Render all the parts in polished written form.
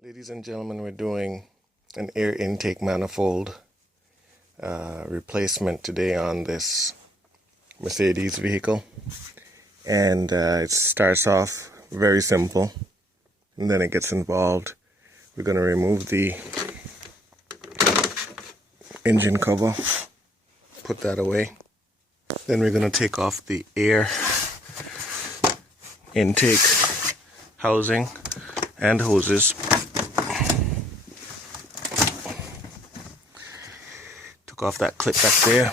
Ladies and gentlemen, we're doing an air intake manifold replacement today on this Mercedes vehicle. And it starts off very simple, and then it gets involved. We're going to remove the engine cover, put that away. Then we're going to take off the air intake housing and hoses. Took off that clip back there.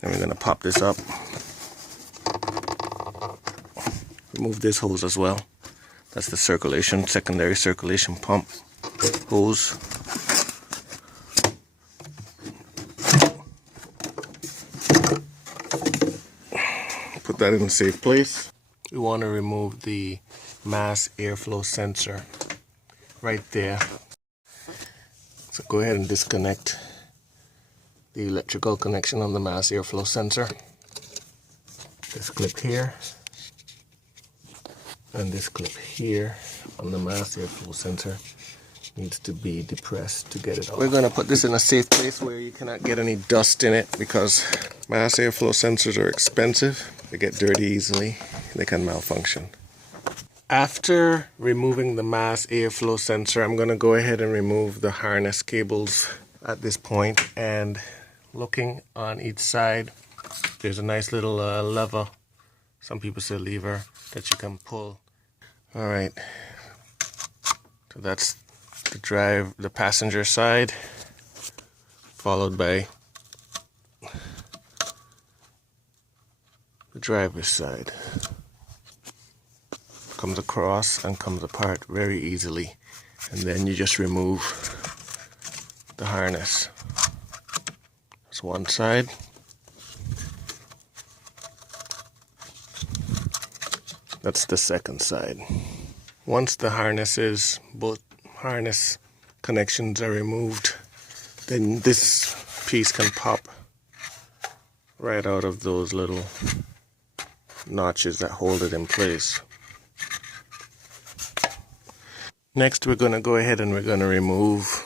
Then we're going to pop this up. Remove this hose as well. That's the secondary circulation pump hose. Put that in a safe place. We want to remove the mass airflow sensor right there. So go ahead and disconnect the electrical connection on the mass airflow sensor. This clip here and this clip here on the mass airflow sensor needs to be depressed to get it off. We're going to put this in a safe place where you cannot get any dust in it, because mass airflow sensors are expensive. They get dirty easily. They can malfunction. After removing the mass airflow sensor, I'm going to go ahead and remove the harness cables at this point. And looking on each side, there's a nice little lever, some people say lever, that you can pull. Alright, so that's the passenger side, followed by the driver's side. Comes across and comes apart very easily, and then you just remove the harness. That's one side. That's the second side. Once both harness connections are removed, then this piece can pop right out of those little notches that hold it in place. Next, we're going to go ahead and we're going to remove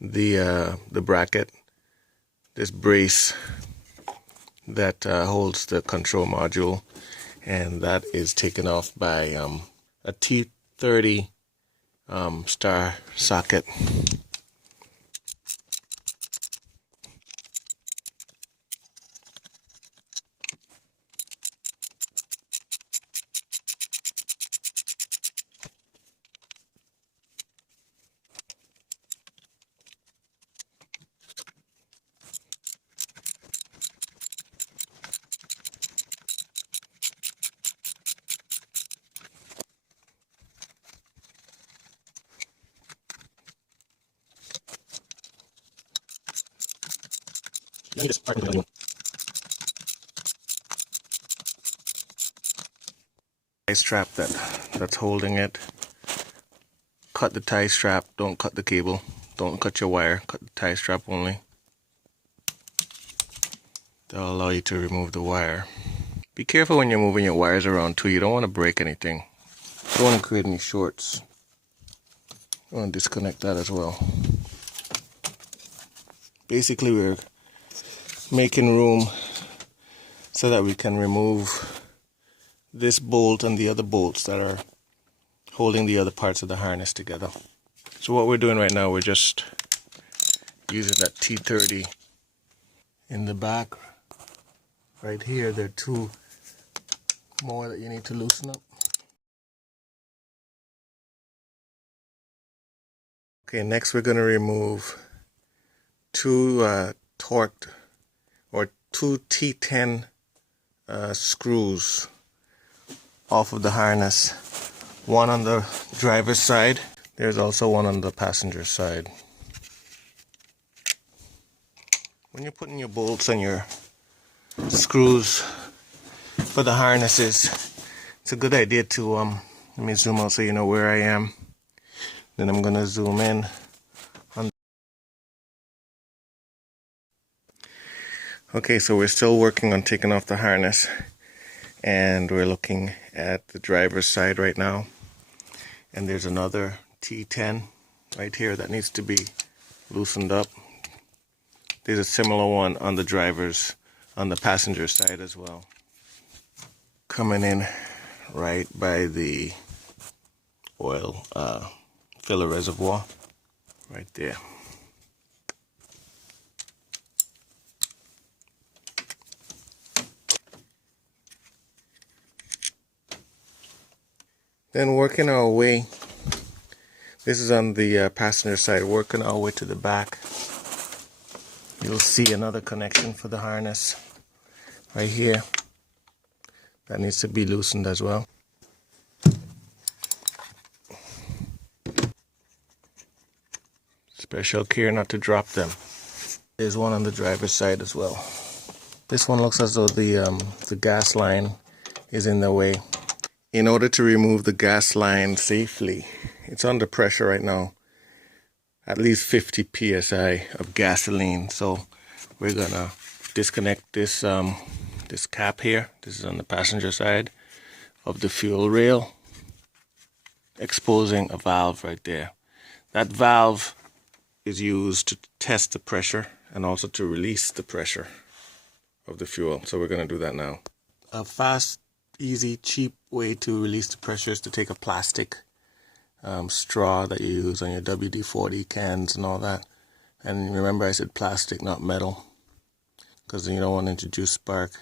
the bracket, this brace that holds the control module, and that is taken off by a T30 star socket. Tie strap that's holding it. Cut the tie strap, don't cut the cable, don't cut your wire, cut the tie strap only. That'll allow you to remove the wire. Be careful when you're moving your wires around too, you don't want to break anything. You don't want to create any shorts. You want to disconnect that as well. Basically, we're making room so that we can remove this bolt and the other bolts that are holding the other parts of the harness together. So what we're doing right now, we're just using that T30. In the back right here, there are two more that you need to loosen up. Okay, next we're going to remove two torqued or two T10 screws off of the harness. One on the driver's side. There's also one on the passenger side. When you're putting your bolts and your screws for the harnesses, it's a good idea to let me zoom out so you know where I am. Then I'm gonna zoom in on. Okay, so we're still working on taking off the harness, and we're looking at the driver's side right now. And there's another T10 right here that needs to be loosened up. There's a similar one on the passenger side as well. Coming in right by the oil filler reservoir, right there. Then working our way, this is on the passenger side, working our way to the back. You'll see another connection for the harness right here that needs to be loosened as well. Special care not to drop them. There's one on the driver's side as well. This one looks as though the gas line is in the way. In order to remove the gas line safely, it's under pressure right now, at least 50 psi of gasoline. So we're gonna disconnect this this cap here. This is on the passenger side of the fuel rail, exposing a valve right there. That valve is used to test the pressure and also to release the pressure of the fuel. So we're gonna do that now. A fast, easy, cheap way to release the pressure is to take a plastic straw that you use on your WD-40 cans and all that. And remember, I said plastic, not metal, because you don't want to introduce spark.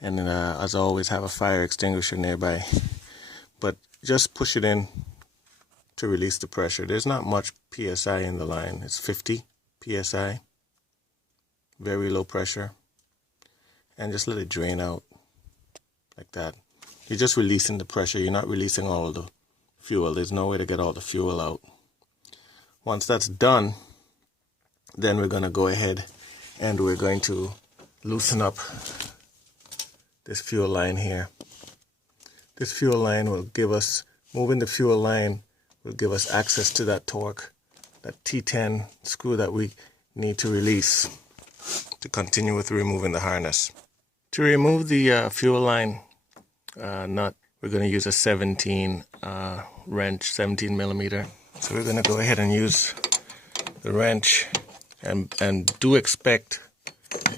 And as always, have a fire extinguisher nearby. But just push it in to release the pressure. There's not much psi in the line. It's 50 psi, very low pressure, and just let it drain out like that. You're just releasing the pressure. You're not releasing all of the fuel. There's no way to get all the fuel out. Once that's done, then we're going to go ahead and we're going to loosen up this fuel line here. This fuel line will give us, moving the fuel line will give us access to that torque, that T10 screw that we need to release to continue with removing the harness. To remove the fuel line nut, we're going to use a 17 wrench, 17 millimeter. So we're going to go ahead and use the wrench, and do expect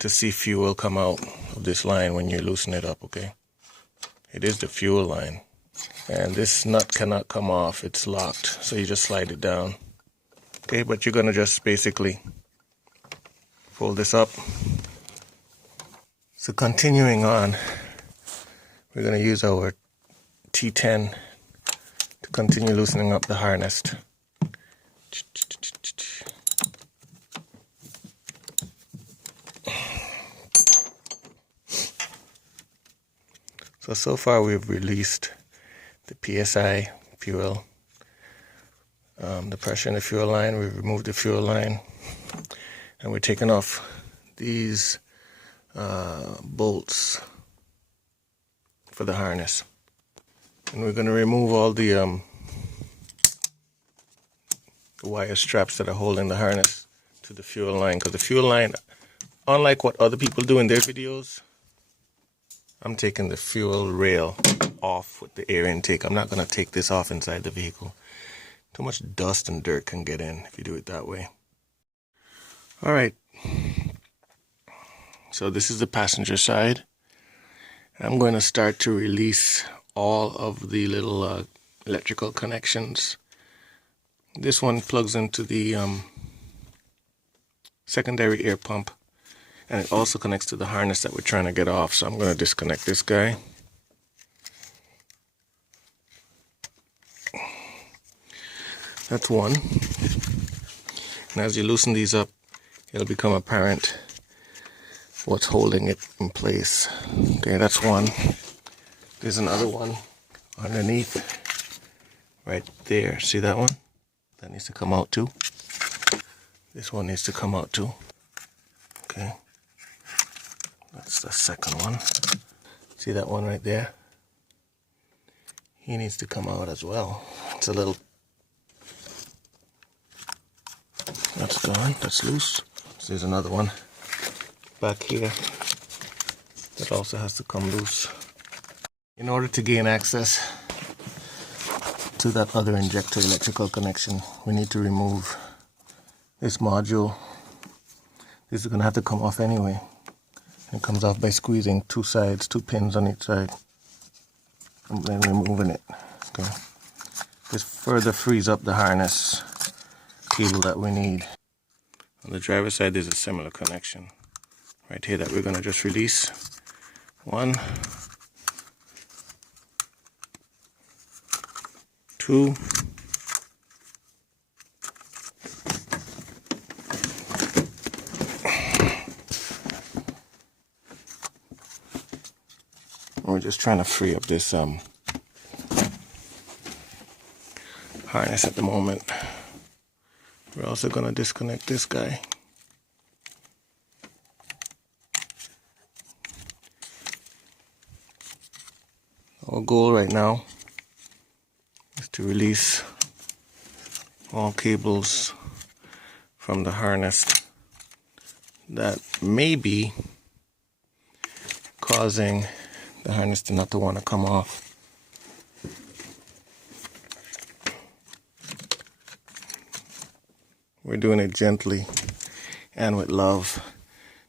to see fuel come out of this line when you loosen it up, okay? It is the fuel line. And this nut cannot come off, it's locked. So you just slide it down. Okay, but you're going to just basically fold this up. So continuing on, we're going to use our T10 to continue loosening up the harness. So far we've released the PSI fuel, the pressure in the fuel line. We've removed the fuel line, and we're taking off these bolts for the harness. And we're going to remove all the wire straps that are holding the harness to the fuel line, because the fuel line, unlike what other people do in their videos, I'm taking the fuel rail off with the air intake. I'm not going to take this off inside the vehicle. Too much dust and dirt can get in if you do it that way. Alright, so this is the passenger side. I'm going to start to release all of the little electrical connections. This one plugs into the secondary air pump, and it also connects to the harness that we're trying to get off. So I'm going to disconnect this guy. That's one. And as you loosen these up, it'll become apparent what's holding it in place. Okay, that's one. There's another one underneath right there. See that one? That needs to come out too. This one needs to come out too. Okay. That's the second one. See that one right there? He needs to come out as well. It's a little... That's gone. That's loose. So there's another one back here that also has to come loose. In order to gain access to that other injector electrical connection, we need to remove this module. This is going to have to come off anyway. It comes off by squeezing two sides, two pins on each side, and then removing it. Okay. This further frees up the harness cable that we need. On the driver's side, there's a similar connection right here that we're going to just release. One, two, we're just trying to free up this harness at the moment. We're also going to disconnect this guy. Our goal right now is to release all cables from the harness that may be causing the harness to not want to come off. We're doing it gently and with love.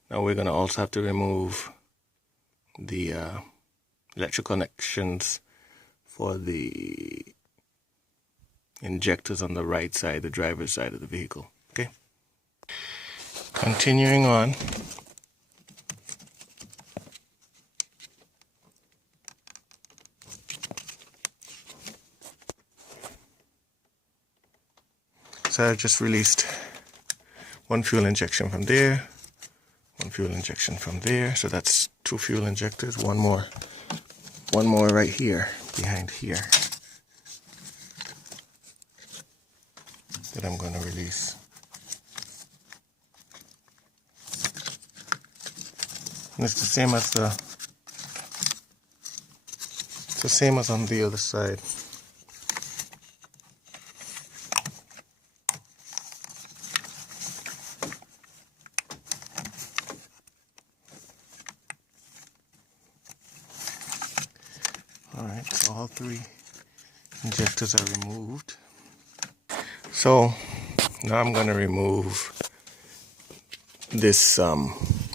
Now we're going to also have to remove the electrical connections for the injectors on the right side, the driver's side of the vehicle. Okay. Continuing on. So I just released one fuel injection from there, one fuel injection from there. So that's two fuel injectors, one more right here, behind here, that I'm going to release. And it's the same as on the other side. Alright, so all three injectors are removed. So now I'm going to remove this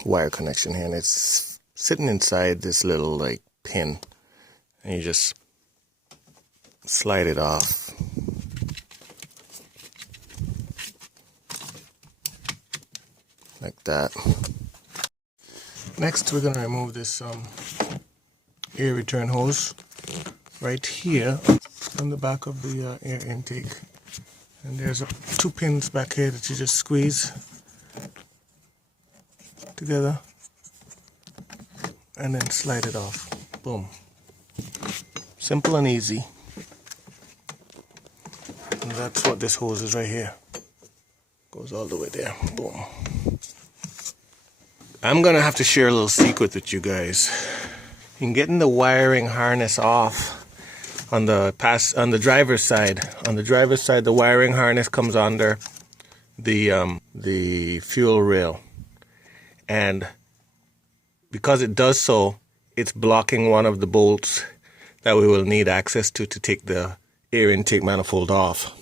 wire connection here, and it's sitting inside this little like pin, and you just slide it off. Like that. Next we're going to remove this air return hose right here on the back of the air intake, and there's two pins back here that you just squeeze together and then slide it off. Boom. Simple and easy. And that's what this hose is right here. Goes all the way there. Boom. I'm gonna have to share a little secret with you guys. In getting the wiring harness off on the driver's side. On the driver's side, the wiring harness comes under the fuel rail, and because it does so, it's blocking one of the bolts that we will need access to take the air intake manifold off.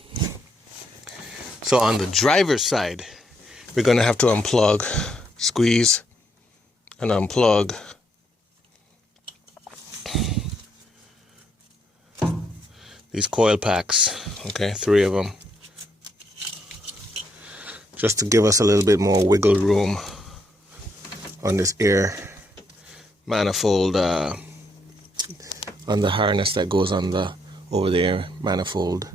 So on the driver's side, we're going to have to unplug, squeeze, and unplug these coil packs, okay, 3 of them, just to give us a little bit more wiggle room on this air manifold, on the harness that goes on the over the air manifold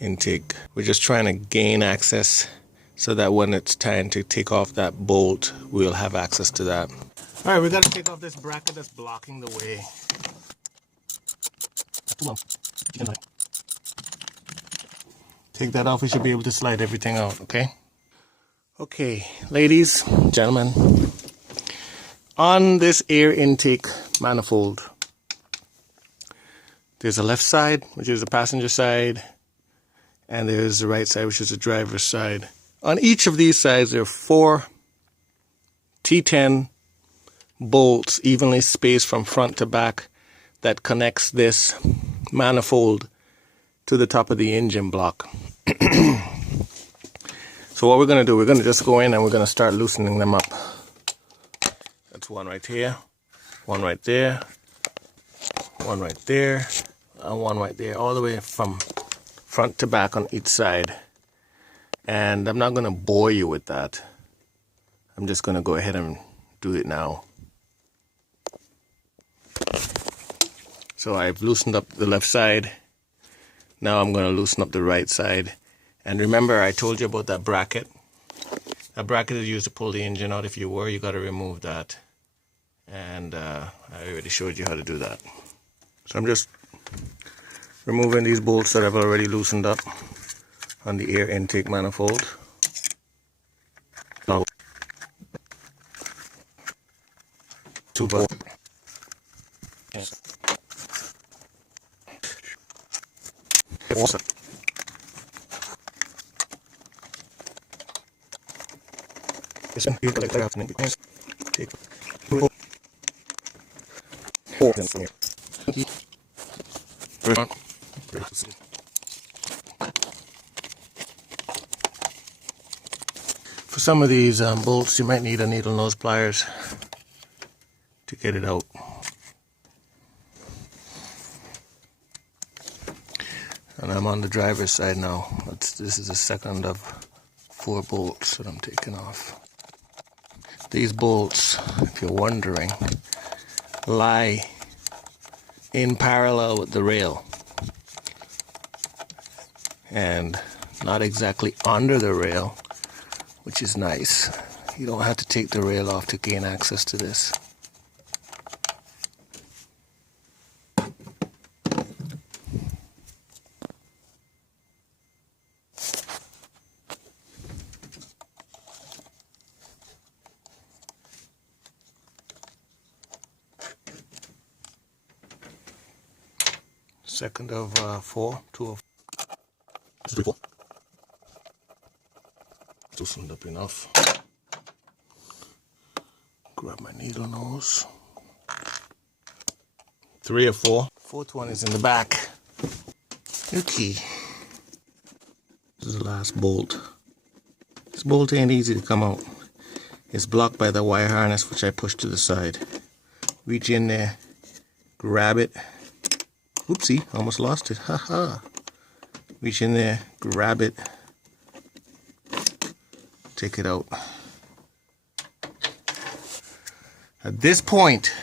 intake. We're just trying to gain access so that when it's time to take off that bolt, we'll have access to that. All right, we got to take off this bracket that's blocking the way. Too long. Take that off, we should be able to slide everything out, okay? Okay, ladies, gentlemen, on this air intake manifold, there's a left side, which is the passenger side, and there's the right side, which is the driver's side. On each of these sides, there are 4 T10 bolts evenly spaced from front to back that connects this manifold to the top of the engine block. So what we're going to do, we're going to just go in and we're going to start loosening them up. That's one right here, one right there, one right there, and one right there, all the way from front to back on each side. And I'm not going to bore you with that. I'm just going to go ahead and do it now. So I've loosened up the left side. Now I'm going to loosen up the right side. And remember, I told you about that bracket. That bracket is used to pull the engine out. If you were, you got to remove that. And I already showed you how to do that. So I'm just removing these bolts that I've already loosened up on the air intake manifold. Now, two bolts. For some of these bolts, you might need a needle nose pliers to get it out. And I'm on the driver's side now. This is the second of 4 bolts that I'm taking off. These bolts, if you're wondering, lie in parallel with the rail and not exactly under the rail, which is nice. You don't have to take the rail off to gain access to this. Second of 4, 2 of 3, 4. Loosened up enough. Grab my needle nose. 3 of 4. Fourth one is in the back. Okay. This is the last bolt. This bolt ain't easy to come out. It's blocked by the wire harness, which I push to the side. Reach in there, grab it. Oopsie, almost lost it. Haha. Reach in there, grab it, take it out. At this point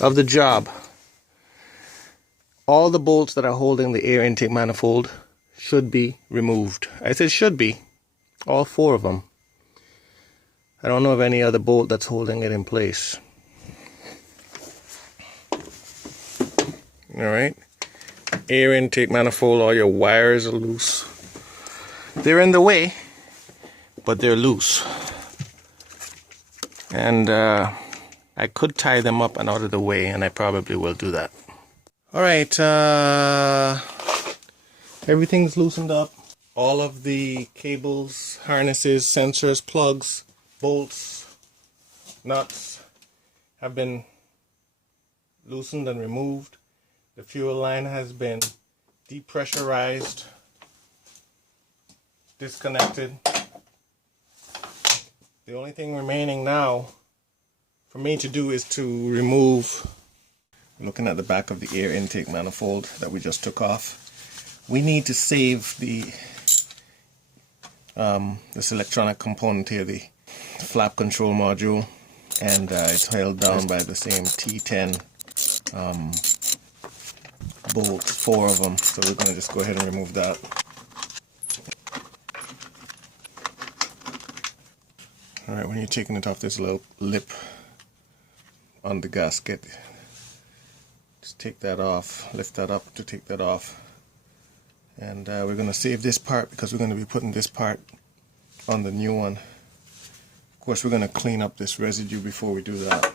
of the job, all the bolts that are holding the air intake manifold should be removed. I said should be. All 4 of them. I don't know of any other bolt that's holding it in place. Alright, air intake manifold, all your wires are loose. They're in the way, but they're loose. And I could tie them up and out of the way, and I probably will do that. Alright, everything's loosened up. All of the cables, harnesses, sensors, plugs, bolts, nuts have been loosened and removed. The fuel line has been depressurized, disconnected. The only thing remaining now for me to do is to remove, looking at the back of the air intake manifold that we just took off. We need to save this electronic component here, the flap control module, and it's held down by the same T10 bolts, 4 of them. So we're going to just go ahead and remove that. Alright, when you're taking it off, this little lip on the gasket, just take that off, lift that up to take that off. And we're going to save this part because we're going to be putting this part on the new one. Of course, we're going to clean up this residue before we do that.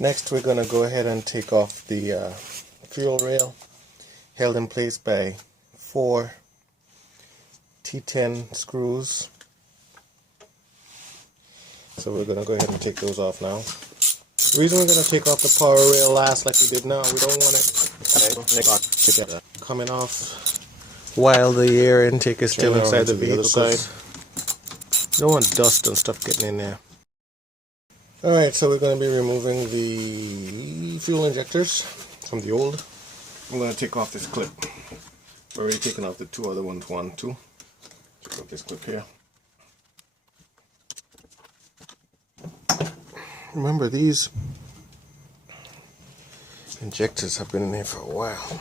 Next, we're going to go ahead and take off the fuel rail, held in place by 4 T10 screws. So we're going to go ahead and take those off now. The reason we're going to take off the power rail last like we did now, we don't want it coming off while the air intake is still inside the vehicle. You don't want dust and stuff getting in there. Alright, so we're going to be removing the fuel injectors from the old. I'm going to take off this clip. I've already taken off the two other ones, one, two. Take off this clip here. Remember, these injectors have been in there for a while.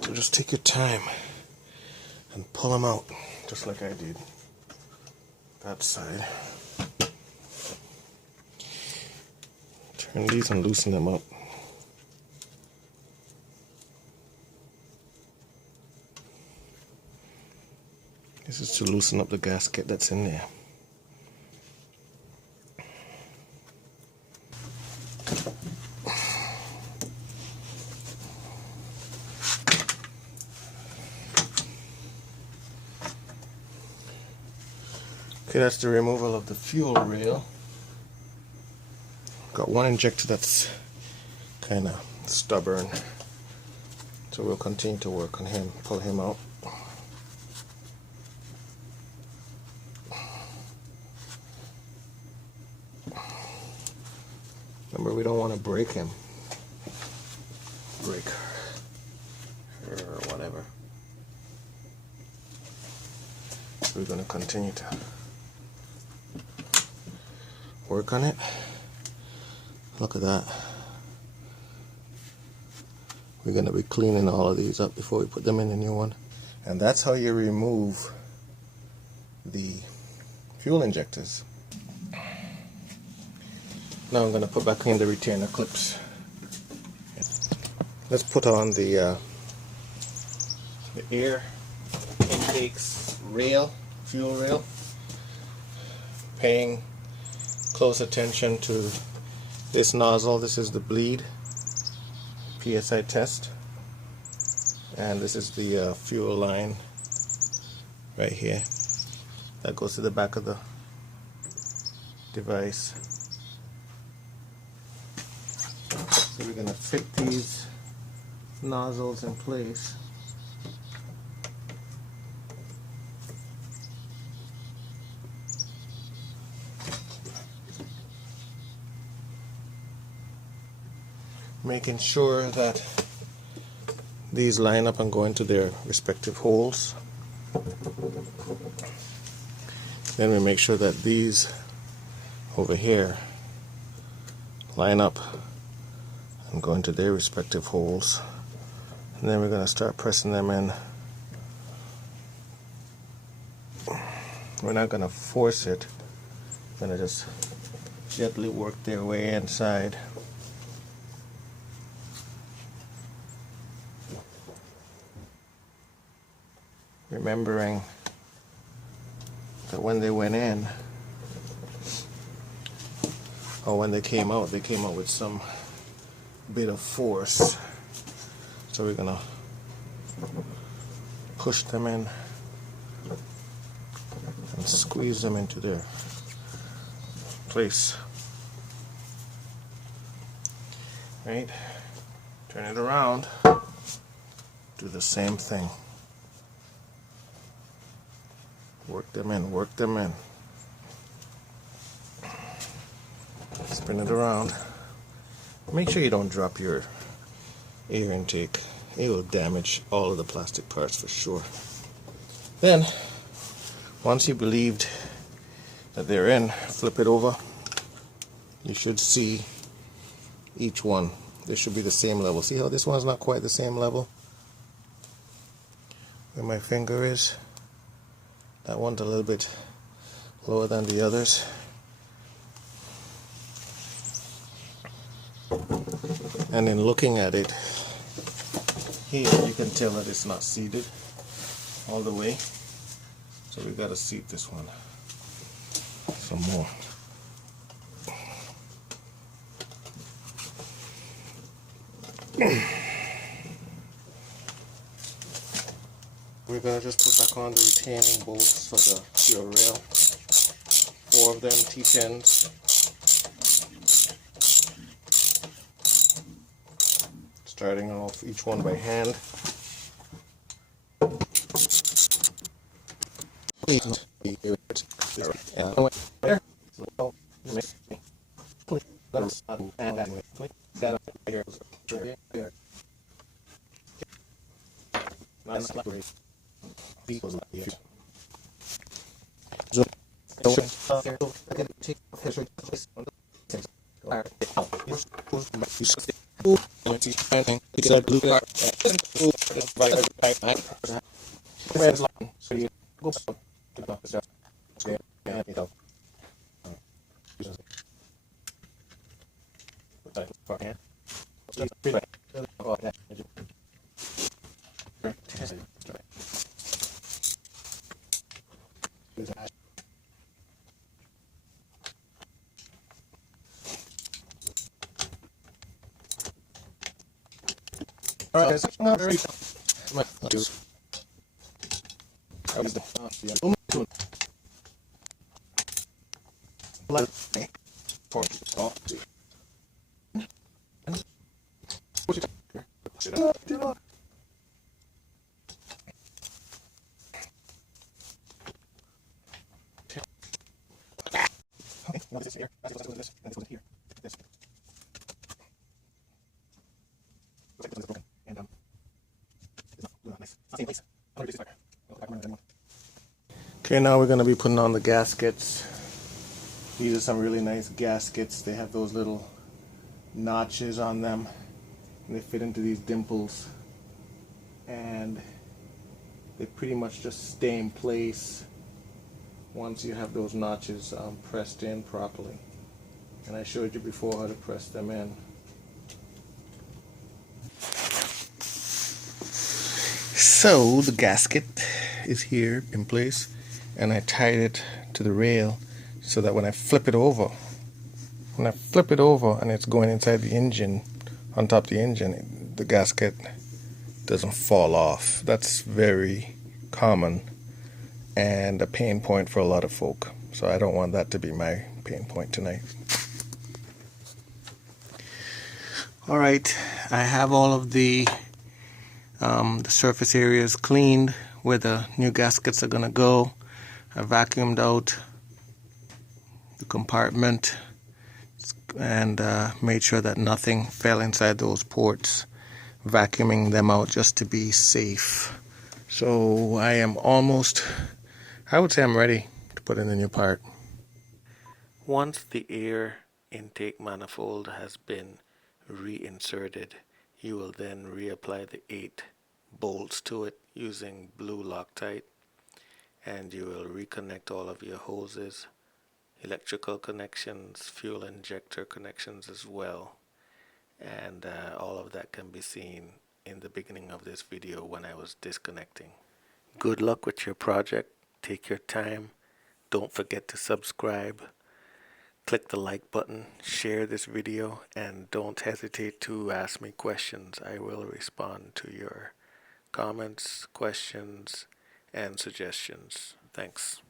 So just take your time and pull them out, just like I did that side. Turn these and loosen them up. This is to loosen up the gasket that's in there. Okay, that's the removal of the fuel rail. Got one injector that's kind of stubborn, so we'll continue to work on him, pull him out. Remember, we don't want to break him. Break her or whatever. So we're going to continue to work on it. Look at that. We're going to be cleaning all of these up before we put them in the new one. And that's how you remove the fuel injectors. Now I'm going to put back in the retainer clips. Let's put on the air intakes rail, fuel rail. Paying close attention to this nozzle. This is the bleed PSI test, and this is the fuel line right here that goes to the back of the device. So we're going to fit these nozzles in place. Making sure that these line up and go into their respective holes. Then we make sure that these over here line up and go into their respective holes. And then we're going to start pressing them in. We're not going to force it. We're going to just gently work their way inside. Remembering that when they went in, or when they came out with some bit of force. So we're gonna push them in and squeeze them into their place. Right? Turn it around. Do the same thing. Work them in, work them in. Spin it around. Make sure you don't drop your air intake. It will damage all of the plastic parts for sure. Then, once you believed that they're in, flip it over. You should see each one. They should be the same level. See how this one's not quite the same level? Where my finger is. That one's a little bit lower than the others. And in looking at it, here you can tell that it's not seated all the way. So we got to seat this one some more. We're going to just put back on the retaining bolts for the fuel rail. 4 of them T10s. Starting off each one by hand. Okay, now we're going to be putting on the gaskets. These are some really nice gaskets. They have those little notches on them, and they fit into these dimples, and they pretty much just stay in place once you have those notches pressed in properly. And I showed you before how to press them in. So the gasket is here in place, and I tied it to the rail so that when I flip it over, and it's going inside the engine, on top of the engine, the gasket doesn't fall off. That's very common and a pain point for a lot of folk. So I don't want that to be my pain point tonight. Alright, I have all of the surface areas cleaned where the new gaskets are going to go. I vacuumed out the compartment and made sure that nothing fell inside those ports, vacuuming them out just to be safe. So I am almost, I would say I'm ready to put in the new part. Once the air intake manifold has been reinserted, you will then reapply the 8 bolts to it using blue Loctite, and you will reconnect all of your hoses, electrical connections, fuel injector connections as well, and all of that can be seen in the beginning of this video when I was disconnecting. Good luck with your project. Take your time. Don't forget to subscribe. Click the like button, share this video, and don't hesitate to ask me questions. I will respond to your comments, questions, and suggestions. Thanks.